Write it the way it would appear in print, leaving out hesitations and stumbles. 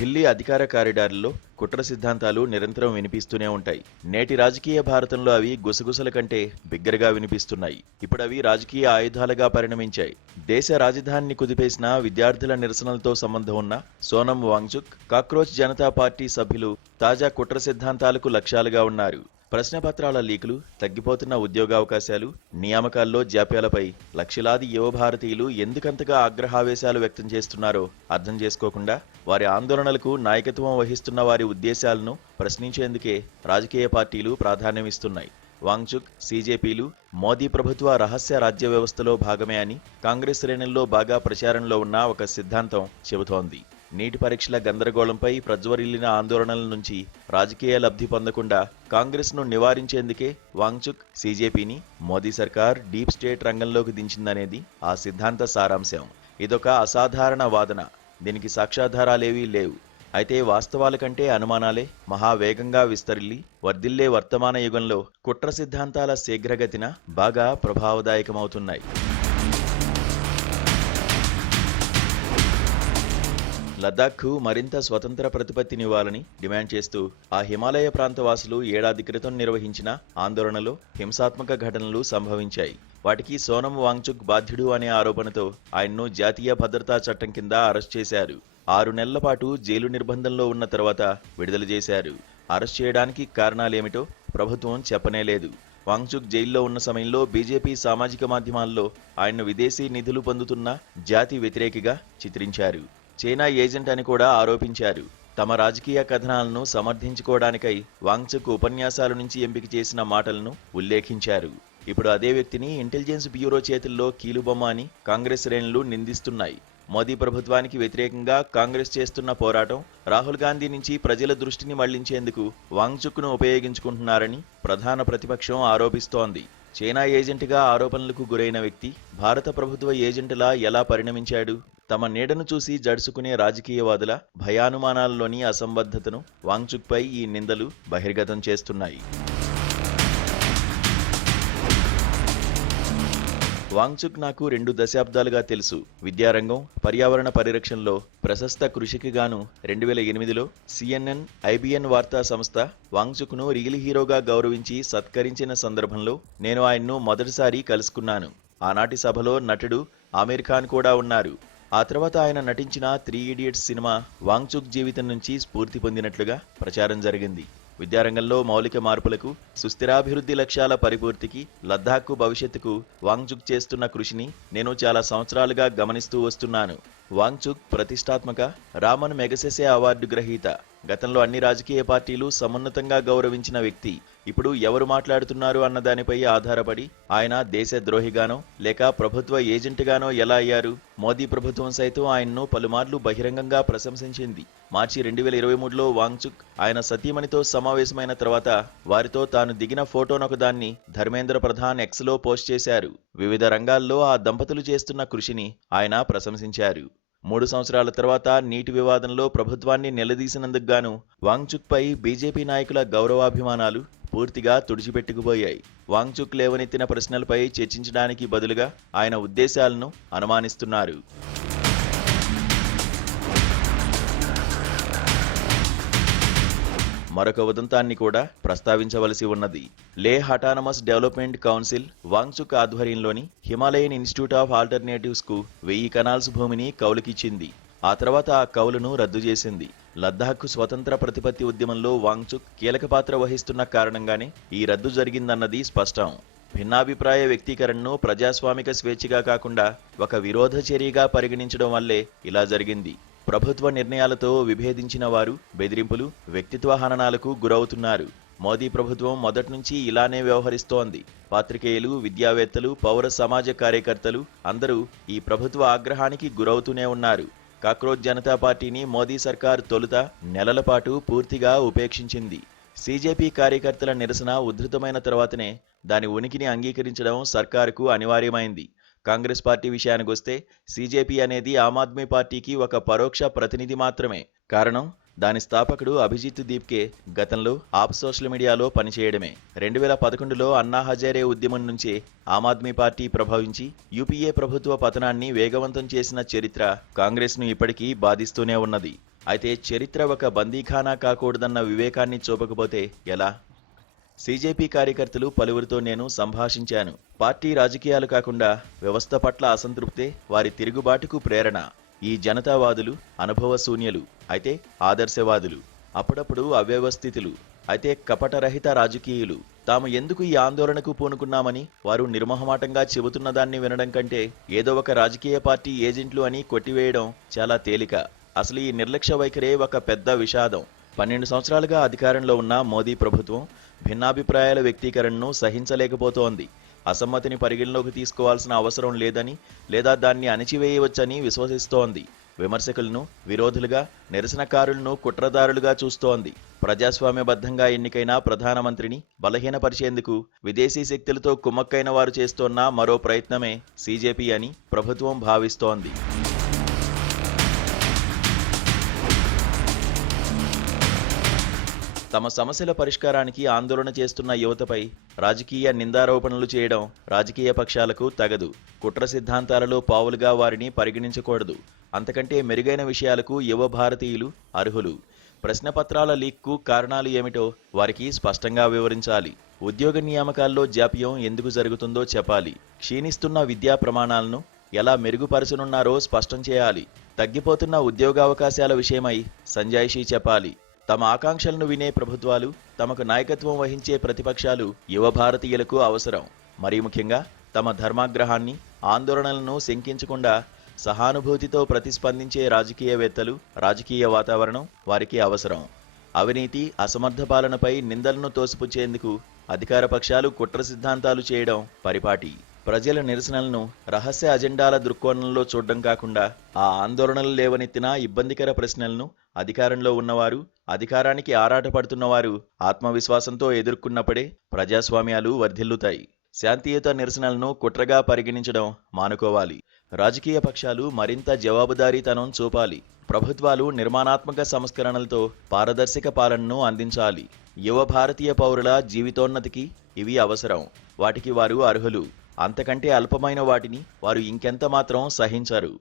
ఢిల్లీ అధికార కారిడార్లలో కుట్ర సిద్ధాంతాలు నిరంతరం వినిపిస్తూనే ఉంటాయి. నేటి రాజకీయ భారతంలో అవి గుసగుసల కంటే బిగ్గరగా వినిపిస్తున్నాయి. ఇప్పుడు అవి రాజకీయ ఆయుధాలుగా పరిణమించాయి. దేశ రాజధానిని కుదిపేసిన విద్యార్థుల నిరసనలతో సంబంధం ఉన్న సోనం వాంగ్చుక్, కాక్రోచ్ జనతా పార్టీ సభ్యులు తాజా కుట్ర సిద్ధాంతాలకు లక్ష్యాలుగా ఉన్నారు. ప్రశ్నపత్రాల లీకులు, తగ్గిపోతున్న ఉద్యోగావకాశాలు, నియామకాల్లో జాప్యాలపై లక్షలాది యువ భారతీయులు ఎందుకంతగా ఆగ్రహావేశాలు వ్యక్తం చేస్తున్నారో అర్థం చేసుకోకుండా వారి ఆందోళనలకు నాయకత్వం వహిస్తున్న వారి ఉద్దేశాలను ప్రశ్నించేందుకే రాజకీయ పార్టీలు ప్రాధాన్యమిస్తున్నాయి. వాంగ్చుక్, సీజేపీలు మోదీ ప్రభుత్వ రహస్య రాజ్య వ్యవస్థలో భాగమే అని కాంగ్రెస్ శ్రేణుల్లో బాగా ప్రచారంలో ఉన్న ఒక సిద్ధాంతం చెబుతోంది. నీటి పరీక్షల గందరగోళంపై ప్రజ్వరిల్లిన ఆందోళనల నుంచి రాజకీయ లబ్ధి పొందకుండా కాంగ్రెస్ను నివారించేందుకే వాంగ్చుక్, సీజేపీని మోదీ సర్కార్ డీప్ స్టేట్ రంగంలోకి దించిందనేది ఆ సిద్ధాంత సారాంశం. ఇదొక అసాధారణ వాదన. దీనికి సాక్ష్యాధారాలేవీ లేవు. అయితే వాస్తవాల కంటే అనుమానాలే మహావేగంగా విస్తరిల్లి వర్ధిల్లే వర్తమాన యుగంలో కుట్ర సిద్ధాంతాల శీఘ్రగతిన బాగా ప్రభావదాయకమవుతున్నాయి. లద్దాఖ్కు మరింత స్వతంత్ర ప్రతిపత్తినివ్వాలని డిమాండ్ చేస్తూ ఆ హిమాలయ ప్రాంతవాసులు ఏడాది క్రితం నిర్వహించిన ఆందోళనలో హింసాత్మక ఘటనలు సంభవించాయి. వాటికి సోనం వాంగ్చుక్ బాధ్యుడు అనే ఆరోపణతో ఆయన్ను జాతీయ భద్రతా చట్టం కింద అరెస్ట్ చేశారు. 6 నెలల పాటు జైలు నిర్బంధంలో ఉన్న తర్వాత విడుదల చేశారు. అరెస్ట్ చేయడానికి కారణాలేమిటో ప్రభుత్వం చెప్పనేలేదు. వాంగ్చుక్ జైల్లో ఉన్న సమయంలో బీజేపీ సామాజిక మాధ్యమాల్లో ఆయన్ను విదేశీ నిధులు పొందుతున్న జాతి వ్యతిరేకిగా చిత్రించారు. చైనా ఏజెంట్ అని కూడా ఆరోపించారు. తమ రాజకీయ కథనాలను సమర్థించుకోవడానికై వాంగ్చుక్ ఉపన్యాసాల నుంచి ఎంపిక చేసిన మాటలను ఉల్లేఖించారు. ఇప్పుడు అదే వ్యక్తిని ఇంటెలిజెన్స్ బ్యూరో చేతుల్లో కీలుబొమ్మ అని కాంగ్రెస్ శ్రేణులు నిందిస్తున్నాయి. మోదీ ప్రభుత్వానికి వ్యతిరేకంగా కాంగ్రెస్ చేస్తున్న పోరాటం రాహుల్ గాంధీ నుంచి ప్రజల దృష్టిని మళ్లించేందుకు వాంగ్చుక్ను ఉపయోగించుకుంటున్నారని ప్రధాన ప్రతిపక్షం ఆరోపిస్తోంది. చైనా ఏజెంట్గా ఆరోపణలకు గురైన వ్యక్తి భారత ప్రభుత్వ ఏజెంటులా ఎలా పరిణమించాడు? తమ నీడను చూసి జడుసుకునే రాజకీయవాదుల భయానుమానాల్లోని అసంబద్ధతను వాంగ్చుక్పై ఈ నిందలు బహిర్గతం చేస్తున్నాయి. వాంగ్చుక్ నాకు 2 దశాబ్దాలుగా తెలుసు. విద్యారంగం, పర్యావరణ పరిరక్షణలో ప్రశస్త కృషికి గాను 2008లో CNN, IBN వార్తా సంస్థ వాంగ్చుక్ను రియల్ హీరోగా గౌరవించి సత్కరించిన సందర్భంలో నేను ఆయన్ను మొదటిసారి కలుసుకున్నాను. ఆనాటి సభలో నటుడు ఆమీర్ ఖాన్ కూడా ఉన్నారు. ఆ తర్వాత ఆయన నటించిన 3 ఇడియట్స్ సినిమా వాంగ్చుక్ జీవితం నుంచి స్ఫూర్తి పొందినట్లుగా ప్రచారం జరిగింది. విద్యారంగంలో మౌలిక మార్పులకు, సుస్థిరాభివృద్ధి లక్ష్యాల పరిపూర్తికి, లద్దాఖ్ భవిష్యత్తుకు వాంగ్చుక్ చేస్తున్న కృషిని నేను చాలా సంవత్సరాలుగా గమనిస్తూ వస్తున్నాను. వాంగ్చుక్ ప్రతిష్టాత్మక రామన్ మెగసెసే అవార్డు గ్రహీత. గతంలో అన్ని రాజకీయ పార్టీలు సమున్నతంగా గౌరవించిన వ్యక్తి. ఇప్పుడు ఎవరు మాట్లాడుతున్నారు అన్న దానిపై ఆధారపడి ఆయన దేశద్రోహిగానో లేక ప్రభుత్వ ఏజెంట్గానో ఎలా అయ్యారు? మోదీ ప్రభుత్వం సైతం ఆయన్ను పలుమార్లు బహిరంగంగా ప్రశంసించింది. మార్చి 2023లో వాంగ్చుక్ ఆయన సతీమణితో సమావేశమైన తర్వాత వారితో తాను దిగిన ఫోటోనొకదాన్ని ధర్మేంద్ర ప్రధాన్ ఎక్స్లో పోస్ట్ చేశారు. వివిధ రంగాల్లో ఆ దంపతులు చేస్తున్న కృషిని ఆయన ప్రశంసించారు. 3 సంవత్సరాల తర్వాత నీటి వివాదంలో ప్రభుత్వాన్ని నిలదీసినందుకు గాను వాంగ్చుక్పై బీజేపీ నాయకుల గౌరవాభిమానాలు పూర్తిగా తుడిచిపెట్టుకుపోయాయి. వాంగ్చుక్ లేవనెత్తిన ప్రశ్నలపై చర్చించడానికి బదులుగా ఆయన ఉద్దేశాలను అనుమానిస్తున్నారు. మరొక ఉదంతాన్ని కూడా ప్రస్తావించవలసి ఉన్నది. Leh autonomous development council Wangchuk ఆధ్వర్యంలోని హిమాలయన్ ఇన్స్టిట్యూట్ ఆఫ్ ఆల్టర్నేటివ్స్ కు 1000 కనాల్స్ భూమిని కౌలుకిచ్చింది. ఆ తర్వాత ఆ కౌలును రద్దు చేసింది. లద్దాఖ్ స్వతంత్ర ప్రతిపత్తి ఉద్యమంలో వాంగ్చుక్ కీలక పాత్ర వహిస్తున్న కారణంగానే ఈ రద్దు జరిగిందన్నది స్పష్టం. భిన్నాభిప్రాయ వ్యక్తీకరణను ప్రజాస్వామిక స్వేచ్ఛగా కాకుండా ఒక విరోధ చర్యగా పరిగణించడం వల్లే ఇలా జరిగింది. ప్రభుత్వ నిర్ణయాలతో విభేదించిన వారు బెదిరింపులు, వ్యక్తిత్వ హననాలకు గురవుతున్నారు. మోదీ ప్రభుత్వం మొదటి నుంచి ఇలానే వ్యవహరిస్తోంది. పాత్రికేయులు, విద్యావేత్తలు, పౌర సమాజ కార్యకర్తలు అందరూ ఈ ప్రభుత్వ ఆగ్రహానికి గురవుతూనే ఉన్నారు. కాక్రోచ్ జనతా పార్టీని మోదీ సర్కార్ తొలుత నెలల పాటు పూర్తిగా ఉపేక్షించింది. సీజేపీ కార్యకర్తల నిరసన ఉధృతమైన తర్వాతనే దాని ఉనికిని అంగీకరించడం సర్కారుకు అనివార్యమైంది. కాంగ్రెస్ పార్టీ విషయానికొస్తే సీజేపీ అనేది ఆమ్ ఆద్మీ పార్టీకి ఒక పరోక్ష ప్రతినిధి మాత్రమే. కారణం దాని స్థాపకుడు అభిజిత్ దీప్కే గతంలో ఆప్ సోషల్ మీడియాలో పనిచేయడమే. 2011లో అన్నా హజారే ఉద్యమం నుంచే ఆమ్ ఆద్మీ పార్టీ ప్రభావించి యూపీఏ ప్రభుత్వ పతనాన్ని వేగవంతం చేసిన చరిత్ర కాంగ్రెస్ను ఇప్పటికీ బాధిస్తూనే ఉన్నది. అయితే చరిత్ర ఒక బందీఖానా కాకూడదన్న వివేకాన్ని చూపకపోతే ఎలా? సీజేపీ కార్యకర్తలు పలువురితో నేను సంభాషించాను. పార్టీ రాజకీయాలు కాకుండా వ్యవస్థ పట్ల అసంతృప్తే వారి తిరుగుబాటుకు ప్రేరణ. ఈ జనతావాదులు అనుభవశూన్యులు, అయితే ఆదర్శవాదులు, అప్పుడప్పుడు అవ్యవస్థితులు, అయితే కపటరహిత రాజకీయులు. తాము ఎందుకు ఈ ఆందోళనకు పూనుకున్నామని వారు నిర్మోహమాటంగా చెబుతున్న దాన్ని వినడం కంటే ఏదో ఒక రాజకీయ పార్టీ ఏజెంట్లు అని కొట్టివేయడం చాలా తేలిక. అసలు ఈ నిర్లక్ష్య వైఖరే ఒక పెద్ద విషాదం. 12 సంవత్సరాలుగా అధికారంలో ఉన్న మోదీ ప్రభుత్వం భిన్నాభిప్రాయాల వ్యక్తీకరణను సహించలేకపోతోంది. అసమ్మతిని పరిగణలోకి తీసుకోవాల్సిన అవసరం లేదని, లేదా దాన్ని అణిచివేయవచ్చని విశ్వసిస్తోంది. విమర్శకులను విరోధులుగా, నిరసనకారులను కుట్రదారులుగా చూస్తోంది. ప్రజాస్వామ్యబద్ధంగా ఎన్నికైన ప్రధానమంత్రిని బలహీనపరిచేందుకు విదేశీ శక్తులతో కుమ్మక్కైన వారు చేస్తోన్న మరో ప్రయత్నమే సీజేపీ అని ప్రభుత్వం భావిస్తోంది. తమ సమస్యల పరిష్కారానికి ఆందోళన చేస్తున్న యువతపై రాజకీయ నిందారోపణలు చేయడం రాజకీయ పక్షాలకు తగదు. కుట్ర సిద్ధాంతాలలో పావులుగా వారిని పరిగణించకూడదు. అంతకంటే మెరుగైన విషయాలకు యువ భారతీయులు అర్హులు. ప్రశ్నపత్రాల లీక్కు కారణాలు ఏమిటో వారికి స్పష్టంగా వివరించాలి. ఉద్యోగ నియామకాల్లో జాప్యం ఎందుకు జరుగుతుందో చెప్పాలి. క్షీణిస్తున్న విద్యా ప్రమాణాలను ఎలా మెరుగుపరచనున్నారో స్పష్టం చేయాలి. తగ్గిపోతున్న ఉద్యోగావకాశాల విషయమై సంజాయిషీ చెప్పాలి. తమ ఆకాంక్షలను వినే ప్రభుత్వాలు, తమకు నాయకత్వం వహించే ప్రతిపక్షాలు యువ భారతీయులకు అవసరం. మరీ ముఖ్యంగా తమ ధర్మాగ్రహాన్ని, ఆందోళనలను శంకించకుండా సహానుభూతితో ప్రతిస్పందించే రాజకీయవేత్తలు, రాజకీయ వాతావరణం వారికి అవసరం. అవినీతి, అసమర్థ పాలనపై నిందలను తోసిపుచ్చేందుకు అధికార పక్షాలు కుట్ర సిద్ధాంతాలు చేయడం పరిపాటి. ప్రజల నిరసనలను రహస్య అజెండాల దృక్కోణంలో చూడడం కాకుండా ఆ ఆందోళనలు లేవనెత్తిన ఇబ్బందికర ప్రశ్నలను అధికారంలో ఉన్నవారు, అధికారానికి ఆరాటపడుతున్నవారు ఆత్మవిశ్వాసంతో ఎదుర్కొన్నప్పుడే ప్రజాస్వామ్యాలు వర్ధిల్లుతాయి. శాంతియుత నిరసనలను కుట్రగా పరిగణించడం మానుకోవాలి. రాజకీయ పక్షాలు మరింత జవాబుదారీతనం చూపాలి. ప్రభుత్వాలు నిర్మాణాత్మక సంస్కరణలతో పారదర్శక పాలనను అందించాలి. యువ భారతీయ పౌరుల జీవితోన్నతికి ఇవి అవసరం. వాటికి వారు అర్హులు. అంతకంటే అల్పమైన వాటిని వారు ఇంకెంత మాత్రం సహించరు.